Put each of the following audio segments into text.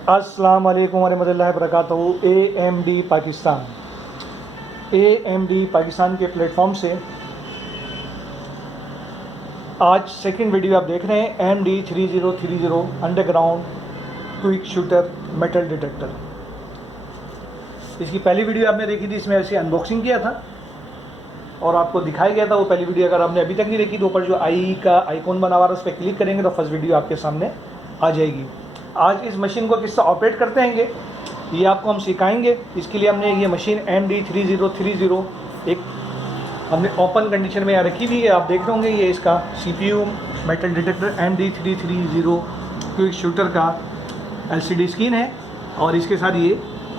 अस्सलाम वालेकुम वरहमतुल्लाहि वबरकातुहू। AMD पाकिस्तान, AMD पाकिस्तान के प्लेटफॉर्म से आज सेकंड वीडियो आप देख रहे हैं। AMD 3030 underground quick shooter metal detector. इसकी पहली वीडियो आपने देखी थी, इसमें ऐसे अनबॉक्सिंग किया था और आपको दिखाया गया था। वो पहली वीडियो अगर आपने अभी तक नहीं देखी तो ऊपर जो आई का आइकॉन बना हुआ है उस पर क्लिक करेंगे तो फर्स्ट वीडियो आपके सामने आ जाएगी। आज इस मशीन को किस तरह ऑपरेट करते हैं ये आपको हम सिखाएंगे। इसके लिए हमने ये मशीन AMD 3030 एक हमने ओपन कंडीशन में यहाँ रखी हुई है। आप देख रहे होंगे ये इसका CPU metal detector AMD 3030 quick shooter का LCD स्क्रीन है और इसके साथ ये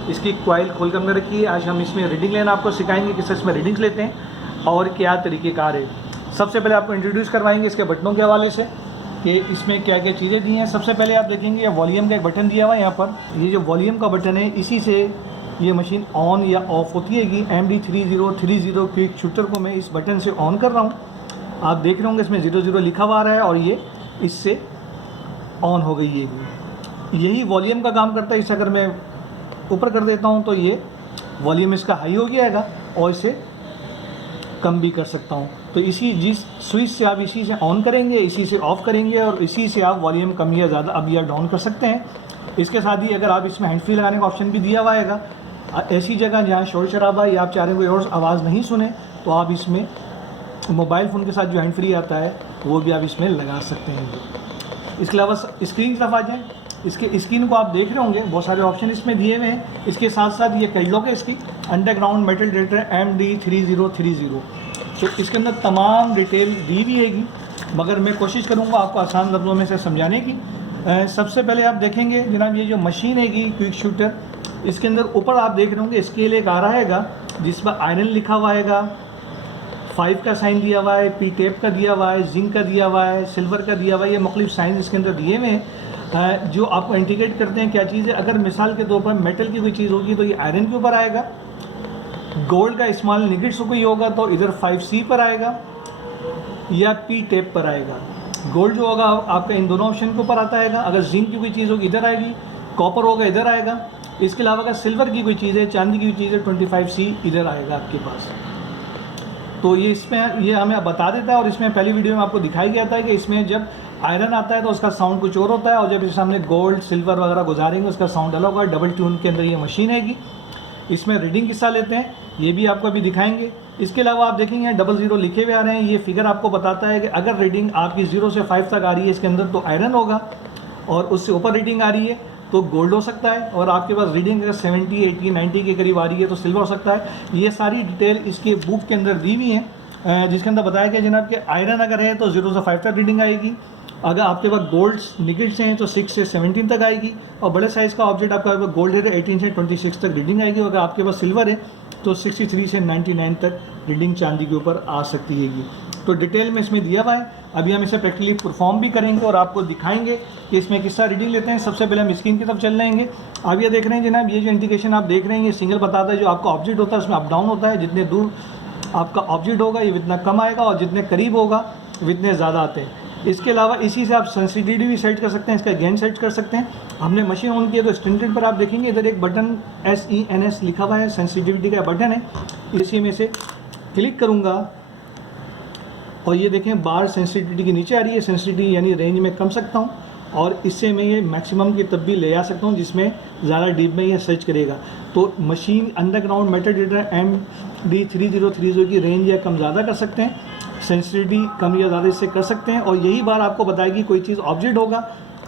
इसकी कॉइल खोल कर हमने रखी है। आज हम इसमें रीडिंग लेना आपको सिखाएंगे, किस तरह इसमें रीडिंग्स लेते हैं और क्या तरीक़ेकार है। सबसे पहले आपको इंट्रोड्यूस करवाएंगे इसके बटनों के हवाले से कि इसमें क्या क्या चीज़ें दी हैं। सबसे पहले आप देखेंगे ये वॉल्यूम का एक बटन दिया हुआ है यहाँ पर। ये जो वॉल्यूम का बटन है इसी से ये मशीन ऑन या ऑफ़ होती है कि AMD 3030 क्विक शूटर को मैं इस बटन से ऑन कर रहा हूँ। आप देख रहे होंगे इसमें 00 लिखा हुआ आ रहा है और ये इससे ऑन हो गई है। यही वॉल्यूम का काम करता है। इसे अगर मैं ऊपर कर देता हूँ तो ये वॉल्यूम इसका हाई हो गया और इसे कम भी कर सकता हूँ। तो इसी जिस स्विच से आप इसी से ऑन करेंगे, इसी से ऑफ़ करेंगे और इसी से आप वॉल्यूम कम या ज़्यादा अप या डाउन कर सकते हैं। इसके साथ ही अगर आप इसमें हैंड फ्री लगाने का ऑप्शन भी दिया हुआ है। ऐसी जगह जहाँ शोर शराबा या आप चाह रहे हैं कोई और आवाज़ नहीं सुने तो आप इसमें मोबाइल फ़ोन के साथ जो हैंड फ्री आता है वो भी आप इसमें लगा सकते हैं। इसके अलावा स्क्रीन की तरफ आ जाए। इसके स्क्रीन को आप देख रहे होंगे, बहुत सारे ऑप्शन इसमें दिए हुए हैं। इसके साथ साथ ये कैटलॉग है इसकी अंडरग्राउंड मेटल डिटेक्टर AMD 3030। तो इसके अंदर तमाम डिटेल दी हुई हैगी, मगर मैं कोशिश करूँगा आपको आसान लफ्ज़ों में से समझाने की। सबसे पहले आप देखेंगे जनाब ये जो मशीन हैगी क्विक शूटर, इसके अंदर ऊपर आप देख रहे होंगे स्केल एक आ रहा हैगा जिस पर आयरन लिखा हुआ हैगा, 5 का साइन दिया हुआ है, P टेप का दिया हुआ है, जिंक का दिया हुआ है, सिल्वर का दिया हुआ है। ये मुख्तलिफ साइन इसके अंदर दिए हुए हैं जो आपको इंडिकेट करते हैं क्या चीज़ है। अगर मिसाल के तौर पर मेटल की कोई चीज़ होगी तो ये आयरन के ऊपर आएगा, गोल्ड का स्मॉल निगेट्स कोई होगा तो इधर 5C पर आएगा या P टेप पर आएगा। गोल्ड जो होगा आपका इन दोनों ऑप्शन के ऊपर आता है। अगर जिंक की कोई चीज़ होगी इधर आएगी, कॉपर होगा इधर आएगा। इसके अलावा अगर सिल्वर की कोई चीज़ है, चांदी की कोई चीज़ है, 25C इधर आएगा आपके पास। तो ये इसमें ये हमें बता देता है और इसमें पहली वीडियो में आपको दिखाया गया था कि इसमें जब आयरन आता है तो उसका साउंड कुछ और होता है और जब इस सामने गोल्ड सिल्वर वगैरह गुजारेंगे उसका साउंड अलग होगा। डबल ट्यून के अंदर ये मशीन हैगी। इसमें रीडिंग किस्सा लेते हैं, ये भी आपको अभी दिखाएंगे। इसके अलावा आप देखेंगे 00 लिखे हुए आ रहे हैं। ये फिगर आपको बताता है कि अगर रीडिंग आपकी 0 से 5 तक आ रही है इसके अंदर तो आयरन होगा और उससे ऊपर रीडिंग आ रही है तो गोल्ड हो सकता है और आपके पास रीडिंग अगर 70, 80, 90 के करीब आ रही है तो सिल्वर हो सकता है। ये सारी डिटेल इसके बुक के अंदर दी हुई है जिसके अंदर बताया गया जनाब कि आयरन अगर है तो 0 से 5 तक रीडिंग आएगी। अगर आपके पास गोल्ड निगेट्स हैं तो 6 से 17 तक आएगी और बड़े साइज़ का ऑब्जेक्ट आपका गोल्ड है तो 18 से 26 तक रीडिंग आएगी। अगर आपके पास सिल्वर है तो 63 से 99 तक रीडिंग चांदी के ऊपर आ सकती हैगी। तो डिटेल में इसमें दिया हुआ है। अभी हम इसे प्रैक्टिकली परफॉर्म भी करेंगे और आपको दिखाएंगे कि इसमें किस तरह रीडिंग लेते हैं। सबसे पहले हम स्क्रीन की तरफ चल जाएंगे। अब ये देख रहे हैं जनाब ये जो इंडिकेशन आप देख रहे हैं ये सिंगल बताता है। जो आपका ऑब्जेक्ट होता है उसमें अप डाउन होता है। जितने दूर आपका ऑब्जेक्ट होगा ये इतना कम आएगा और जितने करीब होगा इतने ज़्यादा आते हैं। इसके अलावा इसी से आप सेंसिटिविटी भी सेट कर सकते हैं, इसका गेन सेट कर सकते हैं। हमने मशीन ऑन किया तो स्टैंडर्ड पर आप देखेंगे इधर एक बटन SENS लिखा हुआ है, सेंसिटिविटी का बटन है। इसी में से क्लिक करूँगा और ये देखें बार सेंसिटिविटी के नीचे आ रही है। सेंसिटिविटी यानी रेंज में कम सकता हूँ और इससे मैं ये मैक्सिमम की तब भी ले आ सकता हूँ जिसमें ज़्यादा डीप में ये सर्च करेगा। तो machine underground metal detector AMD 3030 की रेंज या कम ज़्यादा कर सकते हैं, सेंसिटिविटी कम या ज़्यादा इससे कर सकते हैं और यही बार आपको बताएगी कोई चीज़ ऑब्जेक्ट होगा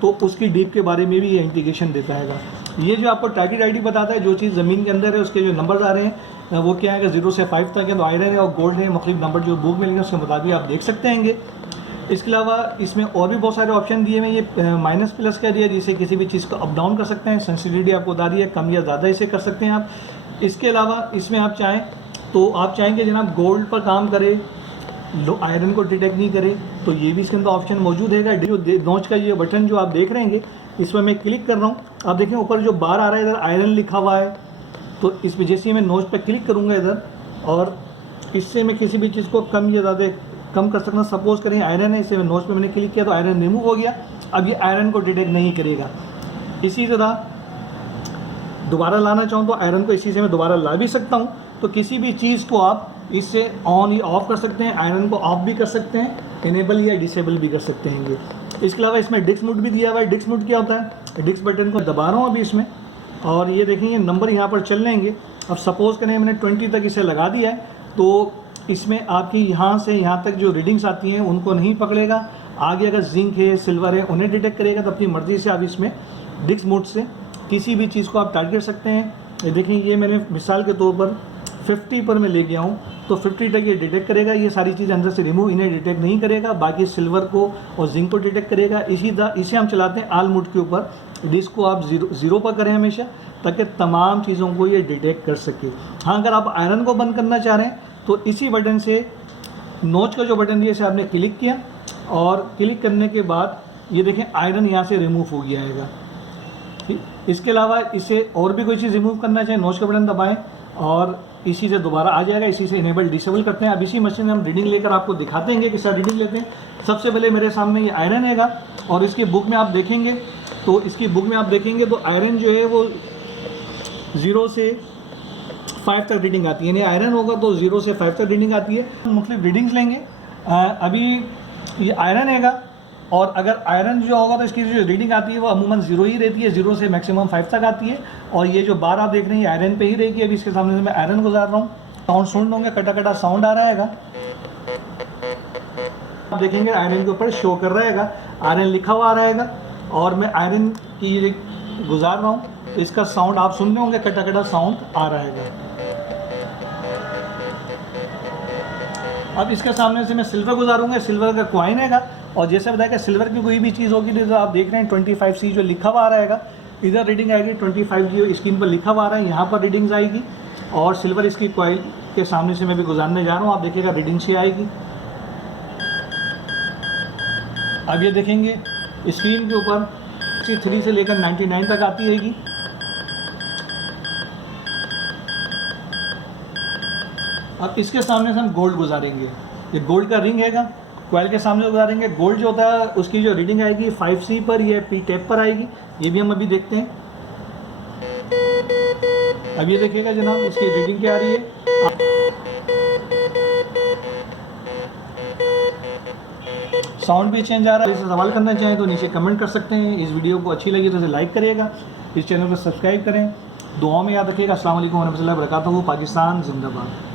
तो उसकी डीप के बारे में भी ये इंडिकेशन देता है। ये जो आपको टारगेट ID बताता है जो चीज़ ज़मीन के अंदर है उसके जो नंबर्स आ रहे हैं वो क्या है। अगर 0 से 5 तक है तो आयरन है और गोल्ड है, मुख्तलिफ नंबर जो बुक मिलेंगे उसके मुताबिक आप देख सकते हैं। इसके अलावा इसमें और भी बहुत सारे ऑप्शन दिए हुए हैं। ये माइनस प्लस का दिया जिससे किसी भी चीज़ को अप डाउन कर सकते हैं। सेंसिटिविटी आपको बता रही है कम या ज़्यादा इसे कर सकते हैं आप। इसके अलावा इसमें आप चाहें तो आप चाहेंगे जनाब गोल्ड पर काम करे, आयरन को डिटेक्ट नहीं करे तो ये भी इसके अंदर ऑप्शन मौजूद है। जो नोच का ये बटन जो आप देख रहे हैं इस पर मैं क्लिक कर रहा हूँ। आप देखें ऊपर जो बार आ रहा है इधर आयरन लिखा हुआ है तो इस पर जैसे ही मैं नोच पर क्लिक करूँगा इधर और इससे मैं किसी भी चीज़ को कम या ज़्यादा कम कर सकता हूँ। सपोज करें आयरन है, इसे नोच पे मैंने क्लिक किया तो आयरन रिमूव हो गया। अब ये आयरन को डिटेक्ट नहीं करेगा। इसी तरह दोबारा लाना चाहूँ तो आयरन को इसी से मैं दोबारा ला भी सकता हूँ। तो किसी भी चीज़ को आप इससे ऑन या ऑफ़ कर सकते हैं, आयरन को ऑफ भी कर सकते हैं, इनेबल या डिसेबल भी कर सकते हैं ये। इसके अलावा इसमें डिस्क मोड भी दिया हुआ है। डिस्क मोड क्या होता है, डिस्क बटन को दबा रहा हूँ अभी इसमें, और ये देखेंगे नंबर यहाँ पर चल लेंगे। अब सपोज़ करें मैंने 20 तक इसे लगा दिया है, तो इसमें आपकी यहाँ से यहाँ तक जो रीडिंग्स आती हैं उनको नहीं पकड़ेगा। आगे अगर जिंक है, सिल्वर है, उन्हें डिटेक्ट करेगा। तो अपनी मर्ज़ी से आप इसमें डिस्क मोड से किसी भी चीज़ को आप टारगेट कर सकते हैं। ये देखें, ये मैंने मिसाल के तौर पर 50 पर मैं ले गया हूँ, तो 50 तक ये डिटेक्ट करेगा। ये सारी चीज़ अंदर से रिमूव इन्हें डिटेक्ट नहीं करेगा, बाकी सिल्वर को और जिंक को डिटेक्ट करेगा। इसे हम चलाते हैं आल मोड के ऊपर। डिस्क को आप ज़ीरो पर करें हमेशा, ताकि तमाम चीज़ों को ये डिटेक्ट कर सके। हाँ, अगर आप आयरन को बंद करना चाह रहे हैं तो इसी बटन से, नोच का जो बटन दिया इसे आपने क्लिक किया, और क्लिक करने के बाद ये देखें आयरन यहाँ से रिमूव हो गया है। ठीक, इसके अलावा इसे और भी कोई चीज़ रिमूव करना चाहें, नोच का बटन दबाएं और इसी से दोबारा आ जाएगा। इसी से इनेबल डिसेबल करते हैं। अब इसी मशीन में हम रीडिंग लेकर आपको दिखाते हैं कि किस तरह रीडिंग लेते हैं। सबसे पहले मेरे सामने ये आयरन हैगा, और इसकी बुक में आप देखेंगे तो आयरन जो है वो 0 से 5 तक रीडिंग आती है। यानी आयरन होगा तो 0 से 5 तक रीडिंग आती है। मुख्तलिफ रीडिंग्स लेंगे। अभी ये आयरन हैगा, और अगर आयरन जो होगा तो इसकी जो रीडिंग आती है वो अमूमन 0 ही रहती है, 0 से मैक्सिमम 5 तक आती है। और ये जो बार आप देख रहे हैं आयरन पे ही रहेगी। अभी इसके सामने से मैं आयरन गुजार रहा हूँ, साउंड सुन लोगे, कटा कटा साउंड आ रहा हैगा। आप देखेंगे आयरन के ऊपर शो कर रहा हैगा, आयरन लिखा हुआ आ रहा हैगा, और मैं आयरन की गुजार रहा हूँ तो इसका साउंड आप सुन रहे होंगे, कटा कटा साउंड आ रहा हैगा। अब इसके सामने से मैं सिल्वर गुजारूंगा। सिल्वर का कॉइन हैगा, और जैसे बताया कि सिल्वर की कोई भी चीज़ होगी तो आप देख रहे हैं 25C जो लिखा हुआ आ रहा हैगा, इधर रीडिंग आएगी 25 जो स्क्रीन पर लिखा हुआ आ रहा है, यहाँ पर रीडिंग्स आएगी। और सिल्वर इसकी कॉइन के सामने से मैं भी गुजारने जा रहा हूँ, आप देखिएगा रीडिंग से आएगी। अब ये देखेंगे स्क्रीन के ऊपर 3 से लेकर 99 तक आती रहेगी। अब इसके सामने से हम गोल्ड गुजारेंगे। ये गोल्ड का रिंग हैगा, कॉइल के सामने गुजारेंगे। गोल्ड जो होता है उसकी जो रीडिंग आएगी 5C पर, ये P टैप पर आएगी। ये भी हम अभी देखते हैं। अब ये देखिएगा जनाब इसकी रीडिंग क्या आ रही है। साउंड भी चेंज आ रहा है। इसे सवाल करना चाहें तो नीचे कमेंट कर सकते हैं। इस वीडियो को अच्छी लगी तो इसे लाइक करिएगा, इस चैनल को सब्सक्राइब करें। दुआओं में याद रखिएगा। अस्सलाम वालेकुम व रहमतुल्लाहि व बरकातहू। पाकिस्तान जिंदाबाद।